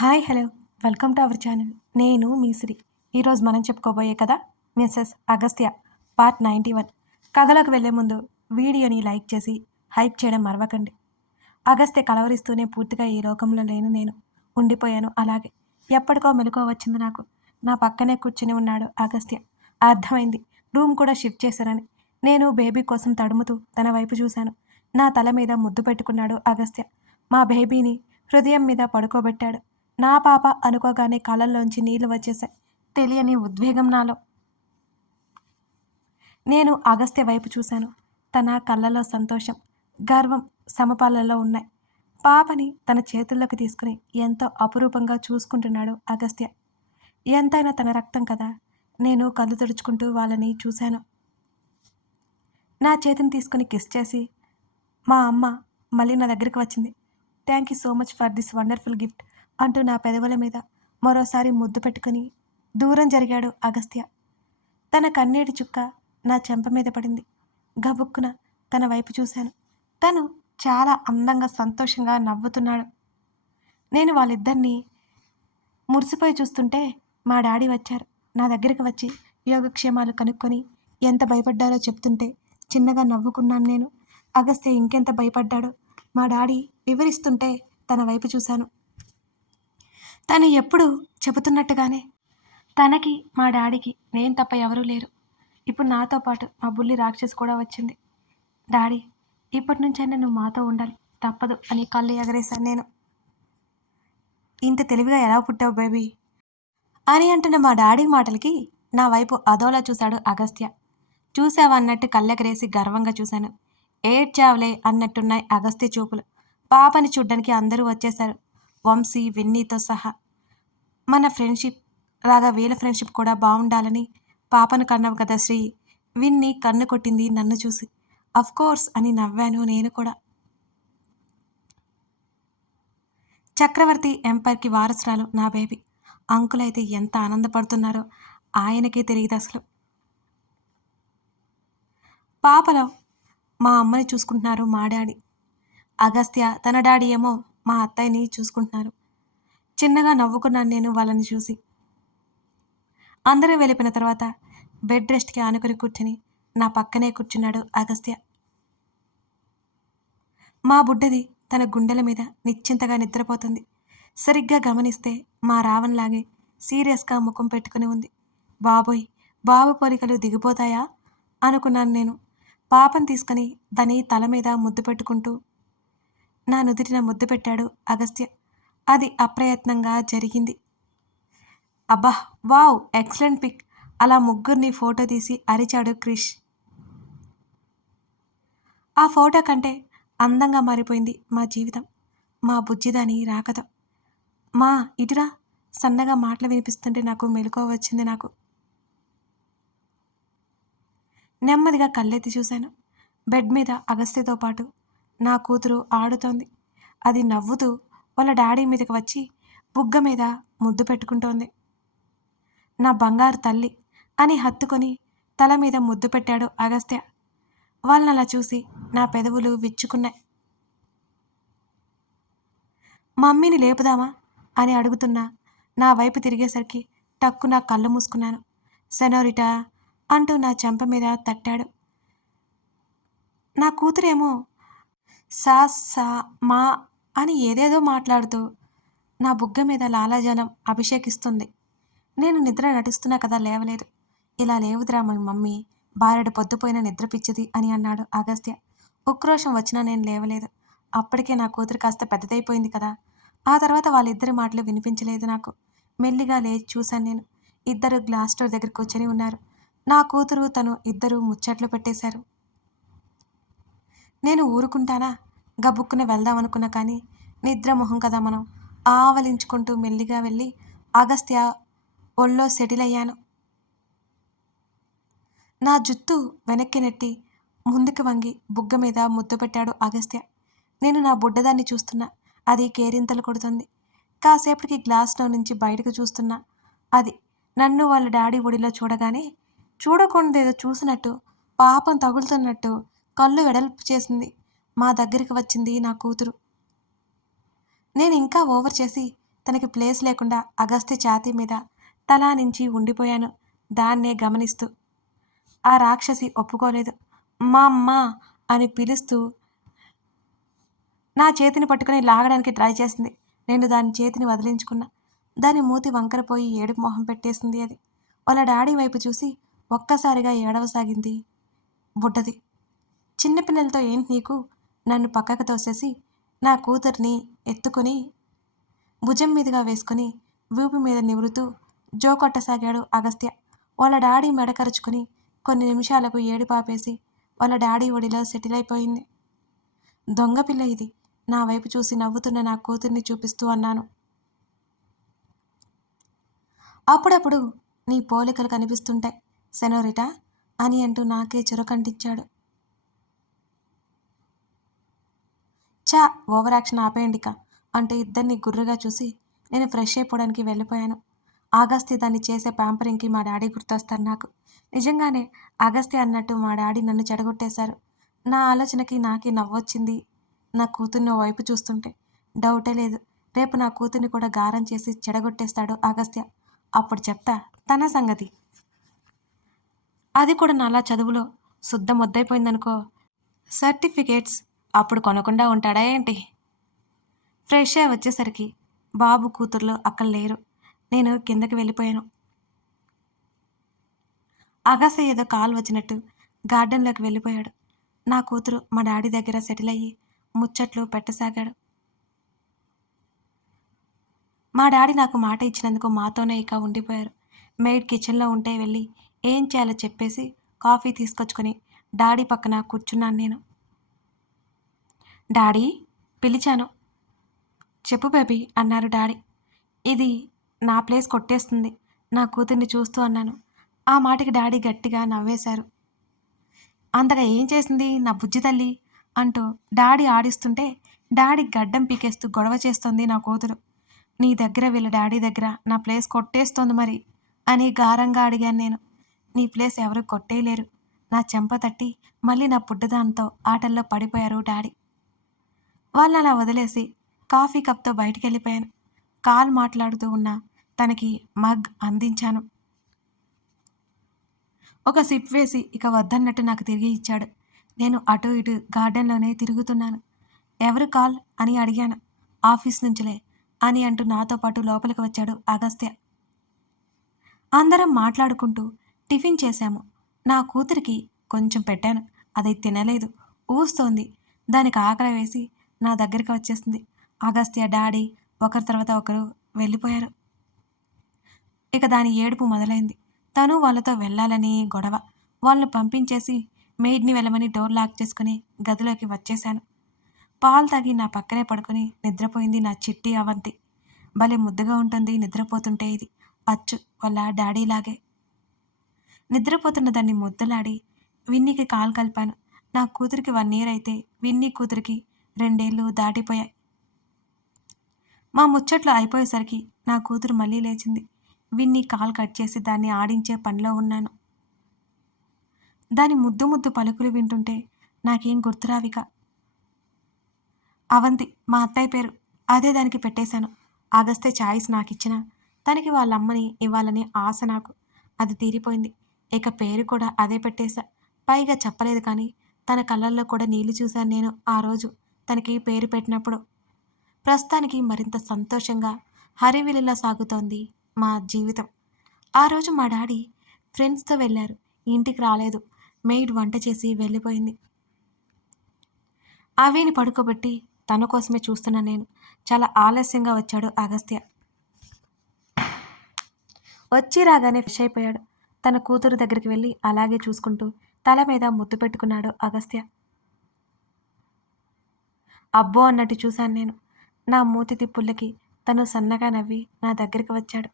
Hi hello welcome to our channel. నేను మీ శ్రీ. ఈరోజు మనం చెప్పుకోబోయే కథ మిస్సెస్ అగస్త్య పార్ట్ 91. కథలోకి వెళ్లే ముందు వీడియోని లైక్ చేసి హైప్ చేయడం మరవకండి. అగస్త్య కలవరిస్తూనే పూర్తిగా ఈ లోకంలో లేను నేను ఉండిపోయాను. అలాగే ఎప్పటికో మెలకువ వచ్చింది నాకు. నా పక్కనే కూర్చుని ఉన్నాడు అగస్త్య. అర్థమైంది రూమ్ కూడా షిఫ్ట్ చేశారని. నేను బేబీ కోసం తడుముతూ తన వైపు చూశాను. నా తల మీద ముద్దు పెట్టుకున్నాడు అగస్త్య. మా బేబీని హృదయం మీద పడుకోబెట్టాడు. నా పాప అనుకోగానే కళ్ళల్లోంచి నీళ్లు వచ్చేశాయి. తెలియని ఉద్వేగం నాలో. నేను అగస్త్య వైపు చూశాను. తన కళ్ళలో సంతోషం, గర్వం సమపాలలో ఉన్నాయి. పాపని తన చేతుల్లోకి తీసుకుని ఎంతో అపురూపంగా చూసుకుంటున్నాడు అగస్త్య. ఎంతైనా తన రక్తం కదా. నేను కళ్ళు తుడుచుకుంటూ వాళ్ళని చూశాను. నా చేతిని తీసుకుని కిస్ చేసి మా అమ్మ మళ్ళీ నా దగ్గరికి వచ్చింది. Thank you so much for this wonderful gift అంటూ నా పెదవుల మీద మరోసారి ముద్దు పెట్టుకుని దూరం జరిగాడు అగస్త్య. తన కన్నీటి చుక్క నా చెంప మీద పడింది. గబుక్కున తన వైపు చూశాను. తను చాలా అందంగా సంతోషంగా నవ్వుతున్నాడు. నేను వాళ్ళిద్దరినీ మురిసిపోయి చూస్తుంటే మా డాడీ వచ్చారు. నా దగ్గరికి వచ్చి యోగక్షేమాలు కనుక్కొని ఎంత భయపడ్డారో చెప్తుంటే చిన్నగా నవ్వుకున్నాను నేను. అగస్త్య ఇంకెంత భయపడ్డాడో మా డాడీ వివరిస్తుంటే తన వైపు చూశాను. తను ఎప్పుడు చెబుతున్నట్టుగానే తనకి మా డాడీకి నేను తప్ప ఎవరూ లేరు. ఇప్పుడు నాతో పాటు మా బుల్లి రాక్షసి కూడా వచ్చింది. డాడీ ఇప్పటి నుంచైనా నువ్వు మాతో ఉండాలి, తప్పదు అని కళ్ళు ఎగరేశాను నేను. ఇంత తెలివిగా ఎలా పుట్టావు బేబీ అని అంటున్న మా డాడీ మాటలకి నా వైపు అదోలా చూశాడు అగస్త్య. చూసావా అన్నట్టు కళ్ళెగరేసి గర్వంగా చూశాను. ఏడ్చావులే అన్నట్టున్నాయి అగస్త్య చూపులు. పాపని చూడ్డానికి అందరూ వచ్చేశారు, వంశీ విన్నీతో సహా. మన ఫ్రెండ్షిప్ లాగా వీళ్ళ ఫ్రెండ్షిప్ కూడా బాగుండాలని పాపను కన్నావు కదా శ్రీ. విన్ని కన్ను కొట్టింది నన్ను చూసి. అఫ్ కోర్స్ అని నవ్వాను నేను కూడా. చక్రవర్తి ఎంపైర్కి వారసురాలు నా బేబీ. అంకుల్ అయితే ఎంత ఆనందపడుతున్నారో ఆయనకే తెలియదు అసలు. పాపలో మా అమ్మని చూసుకుంటున్నారు మా డాడీ. అగస్త్య తన డాడీ ఏమో మా అత్తయ్యని చూసుకుంటున్నారు. చిన్నగా నవ్వుకున్నాను నేను వాళ్ళని చూసి. అందరూ వెళ్ళిపోయిన తర్వాత బెడ్ రెస్ట్కి ఆనుకొని కూర్చొని నా పక్కనే కూర్చున్నాడు అగస్త్య. మా బుడ్డది తన గుండెల మీద నిశ్చింతగా నిద్రపోతుంది. సరిగ్గా గమనిస్తే మా రావణ్లాగే సీరియస్గా ముఖం పెట్టుకుని ఉంది. బాబోయ్, బాబు పోలికలు దిగిపోతాయా అనుకున్నాను నేను. పాపను తీసుకుని దాని తల మీద ముద్దు పెట్టుకుంటూ నా నుదిటిన ముద్దు పెట్టాడు అగస్త్య. అది అప్రయత్నంగా జరిగింది. అబ్బా, వావ్, ఎక్సలెంట్ పిక్. అలా ముగ్గురిని ఫోటో తీసి అరిచాడు క్రిష్. ఆ ఫోటో కంటే అందంగా మారిపోయింది మా జీవితం, మా బుజ్జిదాని రాకతో. మా ఇటురా సన్నగా మాటలు వినిపిస్తుంటే నాకు మెలకువ వచ్చింది. నాకు నెమ్మదిగా కళ్ళెత్తి చూశాను. బెడ్ మీద అగస్త్యతో పాటు నా కూతురు ఆడుతోంది. అది నవ్వుతూ వాళ్ళ డాడీ మీదకి వచ్చి బుగ్గ మీద ముద్దు పెట్టుకుంటోంది. నా బంగారు తల్లి అని హత్తుకొని తల మీద ముద్దు పెట్టాడు అగస్త్య. వాళ్ళని అలా చూసి నా పెదవులు విచ్చుకున్నాయి. మమ్మీని లేపుదామా అని అడుగుతున్నా నా వైపు తిరిగేసరికి టక్కున కళ్ళు మూసుకున్నాను. సెనోరిటా అంటూ నా చెంప మీద తట్టాడు. నా కూతురేమో సా సా మా అని ఏదేదో మాట్లాడుతూ నా బుగ్గ మీద లాలాజలం అభిషేకిస్తుంది. నేను నిద్ర నటిస్తున్నా కదా, లేవలేదు. ఇలా లేవుదిరా మీ మమ్మీ, బారెడు పొద్దుపోయిన నిద్ర పిచ్చిది అని అన్నాడు అగస్త్య. ఉక్రోషం వచ్చినా నేను లేవలేదు. అప్పటికే నా కూతురు కాస్త పెద్దదైపోయింది కదా. ఆ తర్వాత వాళ్ళిద్దరి మాటలు వినిపించలేదు నాకు. మెల్లిగా లేచి చూశాను నేను. ఇద్దరు గ్లాస్ డోర్ దగ్గర కూర్చొని ఉన్నారు. నా కూతురు తను ఇద్దరు ముచ్చట్లు పెట్టేశారు. నేను ఊరుకుంటానా? గబుక్కున వెళ్దామనుకున్నా కానీ నిద్ర మొహం కదా మనం. ఆవలించుకుంటూ మెల్లిగా వెళ్ళి అగస్త్య ఒళ్ళో సెటిల్ అయ్యాను. నా జుత్తు వెనక్కి నెట్టి ముందుకు వంగి బుగ్గ మీద ముద్దు పెట్టాడు అగస్త్య. నేను నా బుడ్డదాన్ని చూస్తున్నా. అది కేరింతలు కొడుతుంది. కాసేపటికి గ్లాస్లో నుంచి బయటకు చూస్తున్నా. అది నన్ను వాళ్ళ డాడీ ఒడిలో చూడగానే చూడకుండేదో చూసినట్టు, పాపం తగులుతున్నట్టు కళ్ళు వెడల్పు చేసింది. మా దగ్గరికి వచ్చింది నా కూతురు. నేను ఇంకా ఓవర్ చేసి తనకి ప్లేస్ లేకుండా అగస్త్య ఛాతీ మీద తలా నుంచి ఉండిపోయాను దాన్నే గమనిస్తూ. ఆ రాక్షసి ఒప్పుకోలేదు. మా అమ్మ అని పిలుస్తూ నా చేతిని పట్టుకుని లాగడానికి ట్రై చేసింది. నేను దాని చేతిని వదిలించుకున్నా. దాని మూతి వంకరపోయి ఏడుపు మొహం పెట్టేసింది అది. వాళ్ళ డాడీ వైపు చూసి ఒక్కసారిగా ఏడవసాగింది బుడ్డది. చిన్నపిల్లలతో ఏంటి నీకు? నన్ను పక్కకు తోసేసి నా కూతుర్ని ఎత్తుకొని భుజం మీదుగా వేసుకుని వీపు మీద నివురుతూ జోకొట్టసాగాడు అగస్త్య. వాళ్ళ డాడీ మెడకరుచుకుని కొన్ని నిమిషాలకు ఏడుపాపేసి వాళ్ళ డాడీ ఒడిలో సెటిల్ అయిపోయింది. దొంగపిల్ల ఇది. నా వైపు చూసి నవ్వుతున్న నా కూతుర్ని చూపిస్తూ అన్నాను. అప్పుడప్పుడు నీ పోలికలు కనిపిస్తుంటాయి సెనోరిటా అని అంటూ నాకే చురకంటించాడు. చా ఓవర్ యాక్షన్ ఆపేయండిక అంటూ ఇద్దరిని గుర్రుగా చూసి నేను ఫ్రెష్ అయిపోవడానికి వెళ్ళిపోయాను. అగస్త్య దాన్ని చేసే ప్యాంపరింగ్కి మా డాడీ గుర్తొస్తారు నాకు. నిజంగానే అగస్త్య అన్నట్టు మా డాడీ నన్ను చెడగొట్టేశారు. నా ఆలోచనకి నాకే నవ్వొచ్చింది. నా కూతుర్ని ఓ వైపు చూస్తుంటే. డౌటే లేదు, రేపు నా కూతుర్ని కూడా గారం చేసి చెడగొట్టేస్తాడు అగస్త్య. అప్పుడు చెప్తా తన సంగతి. అది కూడా నాలా చదువులో శుద్ధ మొద్దైపోయిందనుకో, సర్టిఫికేట్స్ అప్పుడు కొనకుండా ఉంటాడా ఏంటి? ఫ్రెష్ అయ్యి వచ్చేసరికి బాబు కూతుర్లు అక్కడ లేరు. నేను కిందకి వెళ్ళిపోయాను. అగస్త్య ఏదో కాల్ వచ్చినట్టు గార్డెన్లోకి వెళ్ళిపోయాడు. నా కూతురు మా డాడీ దగ్గర సెటిల్ అయ్యి ముచ్చట్లు పెట్టసాగాడు. మా డాడీ నాకు మాట ఇచ్చినందుకు మాతోనే ఇక ఉండిపోయారు. మెయిడ్ కిచెన్లో ఉంటే వెళ్ళి ఏం చేయాలో చెప్పేసి కాఫీ తీసుకొచ్చుకొని డాడీ పక్కన కూర్చున్నాను నేను. డాడీ పిలిచాను. చెప్పు బేబీ అన్నారు డాడీ. ఇది నా ప్లేస్ కొట్టేస్తుంది నా కూతుర్ని చూస్తూ అన్నాను. ఆ మాటకి డాడీ గట్టిగా నవ్వేశారు. అంతగా ఏం చేసింది నా బుజ్జి తల్లి అంటూ డాడీ ఆడిస్తుంటే డాడీ గడ్డం పీకేస్తూ గొడవ చేస్తుంది నా కూతురు. నీ దగ్గర వీళ్ళ డాడీ దగ్గర నా ప్లేస్ కొట్టేస్తోంది మరి అని గారంగా అడిగాను నేను. నీ ప్లేస్ ఎవరు కొట్టేయలేరు. నా చెంప తట్టి మళ్ళీ నా పుడ్డదాంతో ఆటల్లో పడిపోయారు డాడీ. వాళ్ళని అలా వదిలేసి కాఫీ కప్తో బయటికి వెళ్ళిపోయాను. కాల్ మాట్లాడుతూ ఉన్న తనకి మగ్ అందించాను. ఒక సిప్ వేసి ఇక వద్దన్నట్టు నాకు తిరిగి ఇచ్చాడు. నేను అటు ఇటు గార్డెన్లోనే తిరుగుతున్నాను. ఎవరు కాల్ అని అడిగాను. ఆఫీస్ నుంచిలే అని అంటూ నాతో పాటు లోపలికి వచ్చాడు అగస్త్య. అందరం మాట్లాడుకుంటూ టిఫిన్ చేశాము. నా కూతురికి కొంచెం పెట్టాను. అది తినలేదు, ఊస్తోంది. దానికి ఆకలి వేసి నా దగ్గరికి వచ్చేసింది. అగస్త్య డాడీ ఒకరి తర్వాత ఒకరు వెళ్ళిపోయారు. ఇక దాని ఏడుపు మొదలైంది. తను వాళ్ళతో వెళ్ళాలని గొడవ. వాళ్ళని పంపించేసి మెయిడ్ని వెళ్ళమని డోర్ లాక్ చేసుకుని గదిలోకి వచ్చేశాను. పాలు తాగి నా పక్కనే పడుకొని నిద్రపోయింది నా చిట్టి అవంతి. భలే ముద్దుగా ఉంటుంది నిద్రపోతుంటే ఇది. అచ్చు వాళ్ళ డాడీలాగే. నిద్రపోతున్న దాన్ని ముద్దులాడి విన్నీకి కాలు కలిపాను. నా కూతురికి 1 year అయితే విన్నీ కూతురికి 2 ఏళ్ళు దాటిపోయాయి. మా ముచ్చట్లు అయిపోయేసరికి నా కూతురు మళ్ళీ లేచింది. విన్నీ కాల్ కట్ చేసి దాన్ని ఆడించే పనిలో ఉన్నాను. దాని ముద్దు ముద్దు పలుకులు వింటుంటే నాకేం గుర్తురావిక. అవంతి మా అత్తయ్య పేరు. అదే దానికి పెట్టేశాను. అగస్త్య ఛాయిస్ నాకిచ్చిన తనకి వాళ్ళ అమ్మని ఇవ్వాలని ఆశ నాకు. అది తీరిపోయింది. ఇక పేరు కూడా అదే పెట్టేశా. పైగా చెప్పలేదు కానీ తన కళ్ళల్లో కూడా నీళ్లు చూశాను నేను ఆ రోజు తనకి పేరు పెట్టినప్పుడు. ప్రస్తుతానికి మరింత సంతోషంగా హరివిల్లులా సాగుతోంది మా జీవితం. ఆ రోజు మా డాడీ ఫ్రెండ్స్తో వెళ్ళారు. ఇంటికి రాలేదు. మెయిడ్ వంట చేసి వెళ్ళిపోయింది. అవిని పడుకోబెట్టి తన కోసమే చూస్తున్నా నేను. చాలా ఆలస్యంగా వచ్చాడు అగస్త్య. వచ్చి రాగానే ఫ్రెష్ అయిపోయాడు. తన కూతురు దగ్గరికి వెళ్ళి అలాగే చూసుకుంటూ తల మీద ముద్దు పెట్టుకున్నాడు అగస్త్య. అబ్బో అన్నట్టు చూశాను నేను. నా మూతి తిప్పుళ్ళకి తను సన్నగా నవ్వి నా దగ్గరికి వచ్చాడు.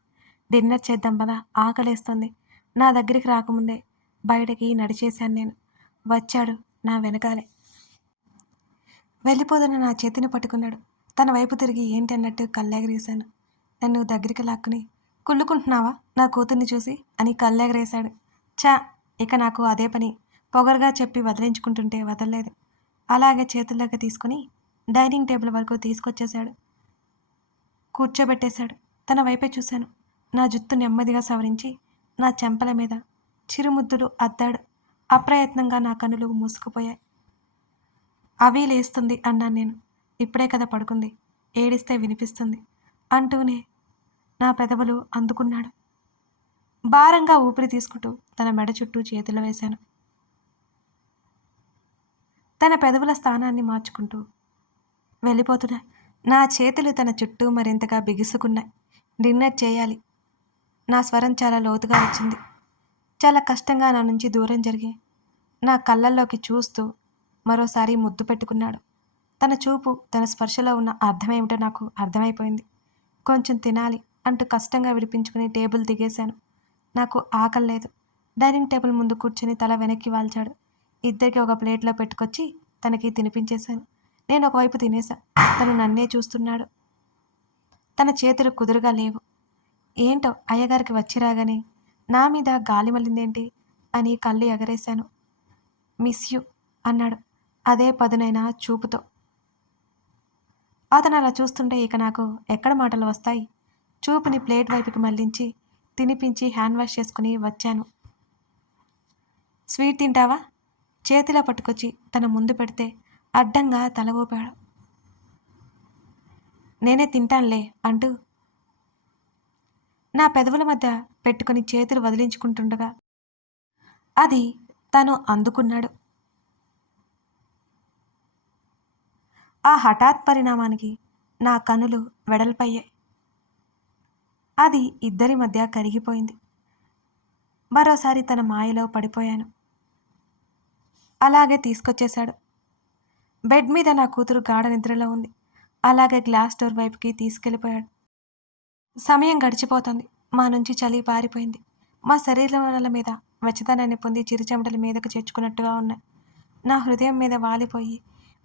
డిన్నర్ చేద్దాం పదా, ఆకలేస్తుంది. నా దగ్గరికి రాకముందే బయటకి నడిచేశాను నేను. వచ్చాడు నా వెనకాలే. వెళ్ళిపోతున్న నా చేతిని పట్టుకున్నాడు. తన వైపు తిరిగి ఏంటి అన్నట్టు కళ్ళెగరేశాను. నన్ను దగ్గరికి లాక్కుని కుళ్ళుకుంటున్నావా నా కూతుర్ని చూసి అని కళ్ళెగరేశాడు. చా ఇక నాకు అదే పని. పొగరుగా చెప్పి వదిలించుకుంటుంటే వదలలేదు. అలాగే చేతుల్లోకి తీసుకుని డైనింగ్ టేబుల్ వరకు తీసుకొచ్చేశాడు. కూర్చోబెట్టేశాడు. తన వైపే చూశాను. నా జుత్తు నెమ్మదిగా సవరించి నా చెంపల మీద చిరుముద్దులు అద్దాడు. అప్రయత్నంగా నా కనులు మూసుకుపోయాయి. అవి లేస్తుంది అన్నాను నేను. ఇప్పుడే కదా పడుకుంది, ఏడిస్తే వినిపిస్తుంది అంటూనే నా పెదవులు అందుకున్నాడు. భారంగా ఊపిరి తీసుకుంటూ తన మెడ చుట్టూ చేతులు వేశాను. తన పెదవుల స్థానాన్ని మార్చుకుంటూ వెళ్ళిపోతున్నా నా చేతులు తన చుట్టూ మరింతగా బిగుసుకున్నాయి. డిన్నర్ చేయాలి. నా స్వరం చాలా లోతుగా వచ్చింది. చాలా కష్టంగా నా నుంచి దూరం జరిగి నా కళ్ళల్లోకి చూస్తూ మరోసారి ముద్దు పెట్టుకున్నాడు. తన చూపు, తన స్పర్శలో ఉన్న అర్థమేమిటో నాకు అర్థమైపోయింది. కొంచెం తినాలి అంటూ కష్టంగా విడిపించుకుని టేబుల్ దిగేశాను. నాకు ఆకలి లేదు. డైనింగ్ టేబుల్ ముందు కూర్చొని తల వెనక్కి వాల్చాడు. ఇద్దరికి ఒక ప్లేట్లో పెట్టుకొచ్చి తనకి తినిపించేశాను. నేను ఒకవైపు తినేశా. తను నన్నే చూస్తున్నాడు. తన చేతులు కుదురుగా లేవు. ఏంటో అయ్యగారికి వచ్చి రాగానే నా మీద గాలి మళ్ళిందేంటి అని కళ్ళు ఎగరేశాను. మిస్ యూ అన్నాడు అదే పదునైన చూపుతో. అతను అలా చూస్తుంటే ఇక నాకు ఎక్కడ మాటలు వస్తాయి. చూపుని ప్లేట్ వైపుకి మళ్లించి తినిపించి హ్యాండ్ వాష్ చేసుకుని వచ్చాను. స్వీట్ తింటావా? చేతిలో పట్టుకొచ్చి తన ముందు పెడితే అడ్డంగా తల ఊపాడు. నేనే తింటానులే అంటూ నా పెదవుల మధ్య పెట్టుకుని చేతులు వదిలించుకుంటుండగా అది తను అందుకున్నాడు. ఆ హఠాత్ పరిణామానికి నా కనులు వెడల్పయ్యాయి. అది ఇద్దరి మధ్య కరిగిపోయింది. మరోసారి తన మాయలో పడిపోయాను. అలాగే తీసుకొచ్చేశాడు. బెడ్ మీద నా కూతురు గాఢ నిద్రలో ఉంది. అలాగే గ్లాస్ డోర్ వైపుకి తీసుకెళ్ళిపోయాడు. సమయం గడిచిపోతుంది. మా నుంచి చలి పారిపోయింది. మా శరీరాల మీద వెచ్చదనాన్ని పొంది చిరుచెమటలు మీదకు చేర్చుకున్నట్టుగా ఉన్నాయి. నా హృదయం మీద వాలిపోయి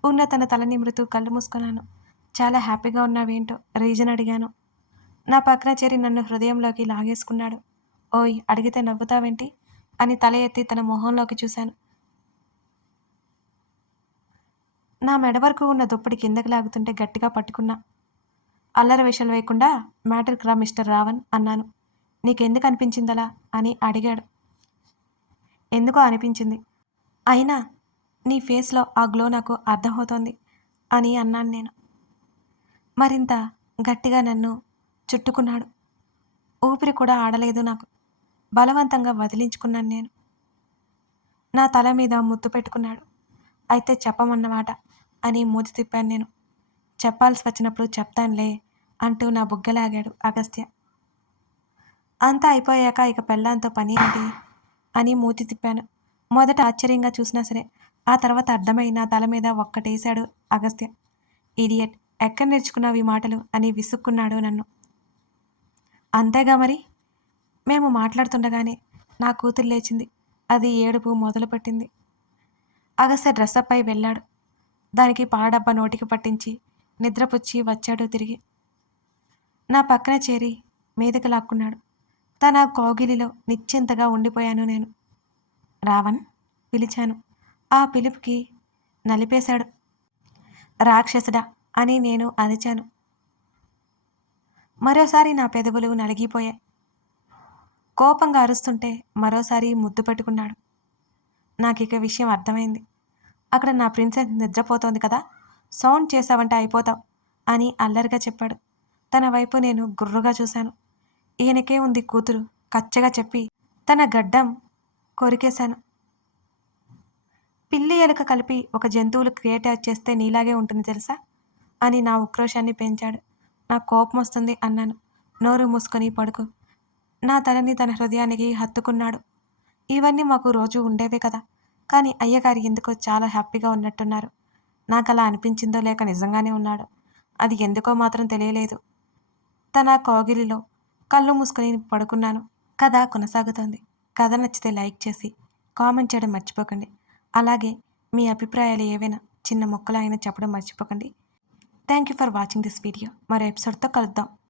ఉన్న తన తల నిమురుతూ కళ్ళు మూసుకున్నాను. చాలా హ్యాపీగా ఉన్నావేంటో రీజన్ అడిగాను. నా పక్కన చేరి నన్ను హృదయంలోకి లాగేసుకున్నాడు. ఓయ్ అడిగితే నవ్వుతావేంటి అని తల ఎత్తి తన మొహంలోకి చూశాను. నా మెడ వరకు ఉన్న దుప్పటి కిందకి లాగుతుంటే గట్టిగా పట్టుకున్నా. అల్లరి వేషాలు వేయకుండా మ్యాటర్కి రా మిస్టర్ రావణ్ అన్నాను. నీకెందుకు అనిపించిందలా అని అడిగాడు. ఎందుకో అనిపించింది. అయినా నీ ఫేస్లో ఆ గ్లో నాకు అర్థమవుతోంది అని అన్నాను నేను. మరింత గట్టిగా నన్ను చుట్టుకున్నాడు. ఊపిరి కూడా ఆడలేదు నాకు. బలవంతంగా వదిలించుకున్నాను నేను. నా తల మీద ముద్దు పెట్టుకున్నాడు. అయితే చెప్పమన్నమాట అని మూతి తిప్పాను నేను. చెప్పాల్సి వచ్చినప్పుడు చెప్తానులే అంటూ నా బుగ్గలాగాడు అగస్త్య. అంతా అయిపోయాక ఇక పెళ్ళాంతో పని ఏంటి అని మూతి తిప్పాను. మొదట ఆశ్చర్యంగా చూసినా సరే ఆ తర్వాత అర్థమై నా తల మీద ఒక్కటేశాడు అగస్త్య. ఇడియట్, ఎక్కడ నేర్చుకున్నావు ఈ మాటలు అని విసుక్కున్నాడు నన్ను. అంతేగా మరి. మేము మాట్లాడుతుండగానే నా కూతురు లేచింది. అది ఏడుపు మొదలుపెట్టింది. అగస్త్య డ్రెస్అప్ అయి వెళ్ళాడు. దానికి పాడబ్బా నోటికి పట్టించి నిద్రపుచ్చి వచ్చాడు తిరిగి. నా పక్కన చేరి మీదకి లాక్కున్నాడు. తన కౌగిలిలో నిశ్చింతగా ఉండిపోయాను నేను. రావణ్ పిలిచాను. ఆ పిలుపుకి నలిపేశాడు. రాక్షసుడా అని నేను అరిచాను. మరోసారి నా పెదవులు నలిగిపోయాయి. కోపంగా అరుస్తుంటే మరోసారి ముద్దు పెట్టుకున్నాడు. నాకు ఇక విషయం అర్థమైంది. అక్కడ నా ప్రిన్సెస్ నిద్రపోతోంది కదా, సౌండ్ చేశావంటే అయిపోతావు అని అల్లరిగా చెప్పాడు. తన వైపు నేను గుర్రుగా చూశాను. ఈయనకే ఉంది కూతురు కచ్చగా చెప్పి తన గడ్డం కొరికేశాను. పిల్లి ఎలుక కలిపి ఒక జంతువులు క్రియేట్ చేస్తే నీలాగే ఉంటుంది తెలుసా అని నా ఉక్రోషాన్ని పెంచాడు. నాకు కోపం వస్తుంది అన్నాను. నోరు మూసుకొని పడుకో. నా తలని తన హృదయానికి హత్తుకున్నాడు. ఇవన్నీ మాకు రోజు ఉండేవే కదా, కానీ అయ్యగారు ఎందుకో చాలా హ్యాపీగా ఉన్నట్టున్నారు. నాకు అలా అనిపించిందో లేక నిజంగానే ఉన్నాడు, అది ఎందుకో మాత్రం తెలియలేదు. తన కౌగిలిలో కళ్ళు మూసుకొని పడుకున్నాను. కథ కొనసాగుతోంది. కథ నచ్చితే లైక్ చేసి కామెంట్ చేయడం మర్చిపోకండి. అలాగే మీ అభిప్రాయాలు ఏవైనా చిన్న మొక్కలు అయినా చెప్పడం మర్చిపోకండి. Thank you for watching this video. మరో ఎపిసోడ్తో కలుద్దాం.